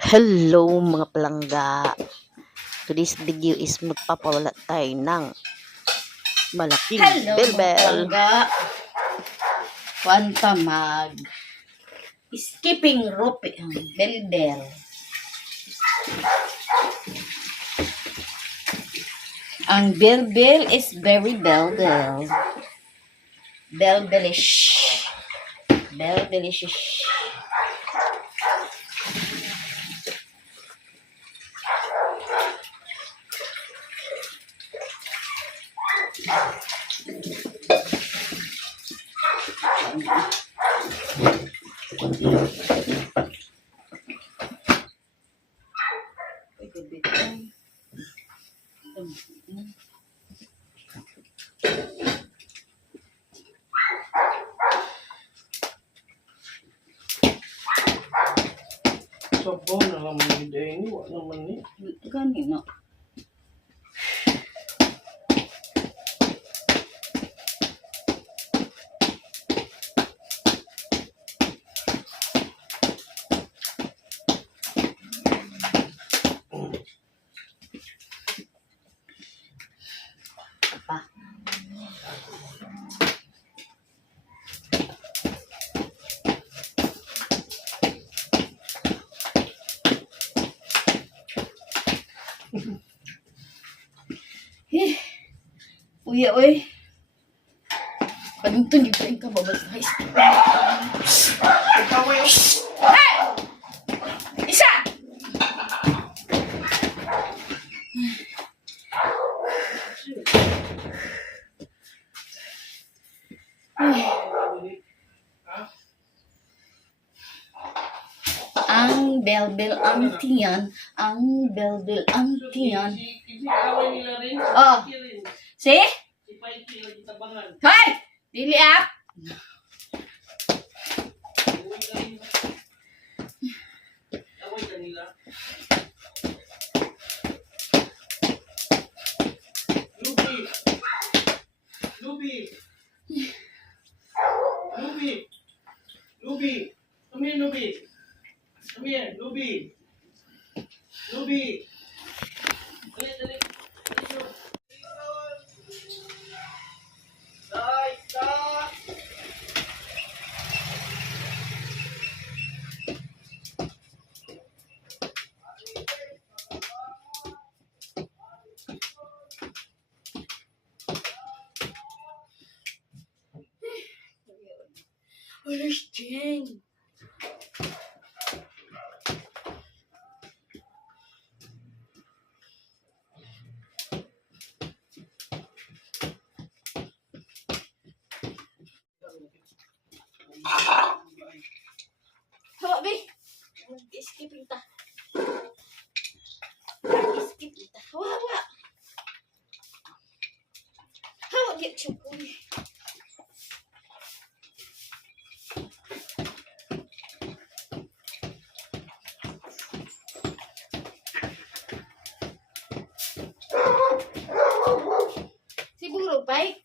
Hello mga palangga. Today's video is magpapawala tayo ng malaking Hello, bell mga Kwanta mag skipping rope ang bell. Ang bell is very bell bell. Bell bellish. Sabaw na lang mga day ni, wala naman ni. Ganino. Pa. Uya, oy. Kanito ni ba ka babas na Hey! Isa! Ang bel-bel ang tiyan, ang bel-bel ang tiyan. Oh. See? 可以，你俩 Where's Jane? Hawa, be. Skipping ta. Skipping ta. Hawa, hawa. Hawa, po. Siguro, bay.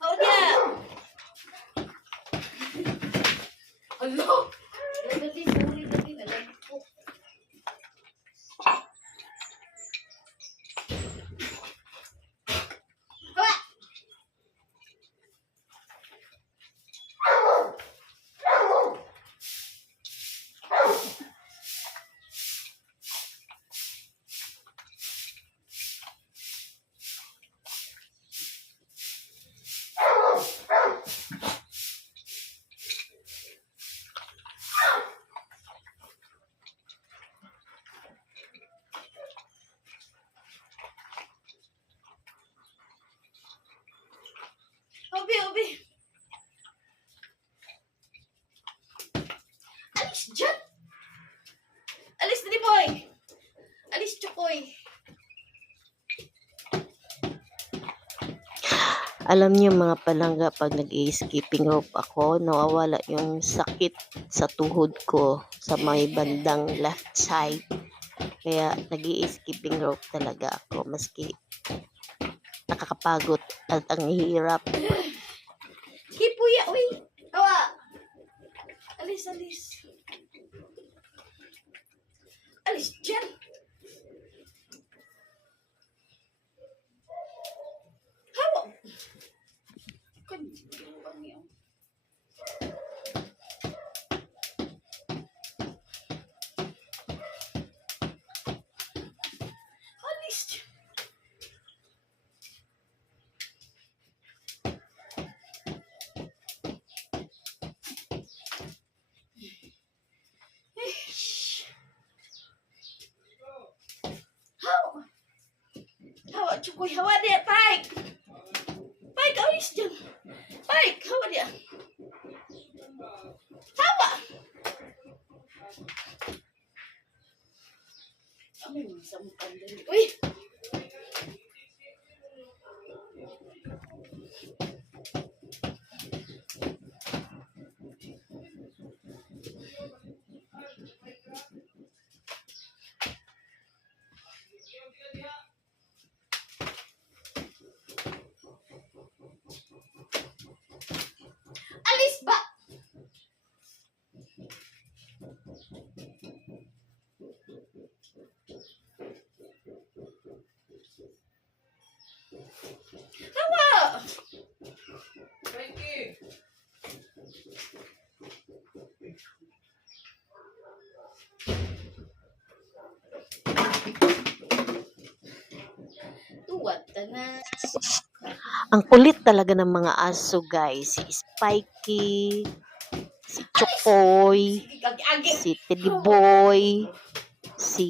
Oh, dia. Ano? Dali, sorry, dali, nalagpo. Hawa! Obi, Obi. Alis dyan. Alis dali, boy. Alis, Chokoy. Alam niyo mga palangga, pag nag-skipping rope ako, nawawala yung sakit sa tuhod ko sa may bandang left side. Kaya nag skipping rope talaga ako maski nakakapagod at ang hirap. Kipuya, uy. Alis, alis. Alis Hawa, cukuy. Hawa dia, baik. Baik, alis dyan. Baik, hawa dia. Hawa. Kami masampan din. Uy! Alis Ang kulit talaga ng mga aso guys. Si Spikey, si Chokoy, si Teddy Boy, si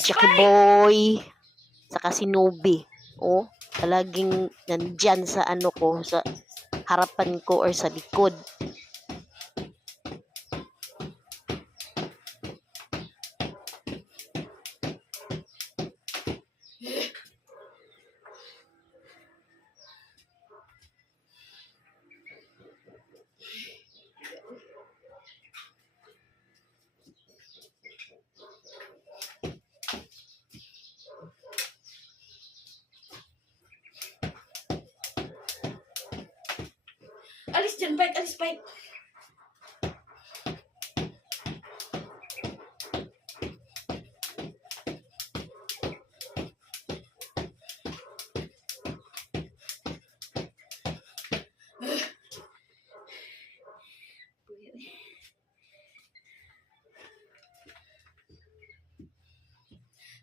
Jackie? Boy, saka si Nobi. Oh, palaging nandyan sa ano ko, sa harapan ko or sa likod. Alis dyan, bike. Alis, bike.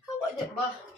Hawa dyan ba?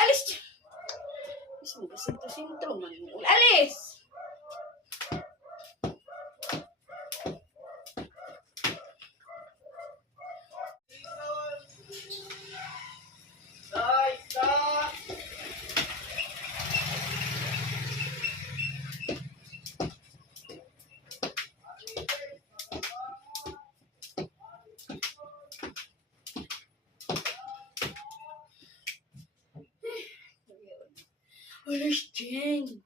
Alis dyan! Alis mo, sinto-sinto man. Alis! Alis dyan!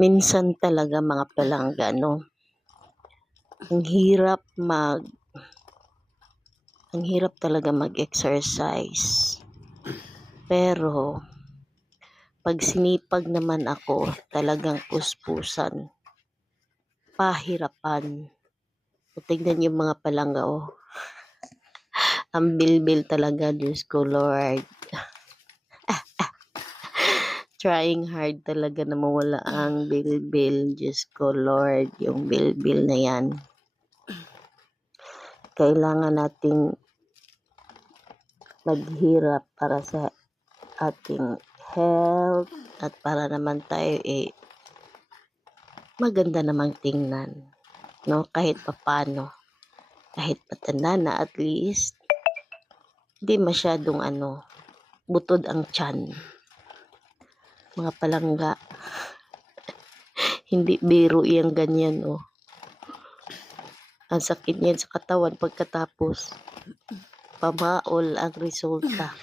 minsan talaga mga palangga, no? Ang hirap mag Ang hirap talaga mag-exercise. Pero, pag sinipag naman ako, talagang puspusan. Pahirapan. O, tignan yung mga palangga, oh. Ang bilbil talaga, Diyos ko, Lord. Trying hard talaga na mawala ang bilbil, Diyos ko, Lord. Yung bilbil na yan. Kailangan nating maghirap para sa ating health at para naman tayo eh maganda namang tingnan no? Kahit papano kahit patanda na at least hindi masyadong ano butod ang tiyan. Mga palangga hindi biro yung ganyan oh. Ang sakit niyan sa katawan pagkatapos pamaol ang resulta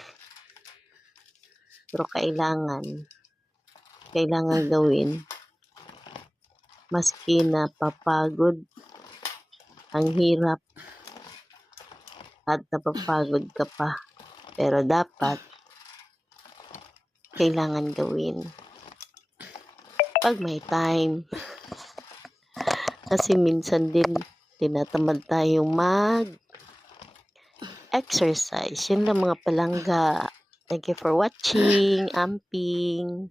pero kailangan kailangan gawin maski na papagod ang hirap at napapagod ka pa. Pero dapat kailangan gawin pag may time. Kasi minsan din tinatamad tayong mag exercise yun lang mga palangga thank you for watching. Amping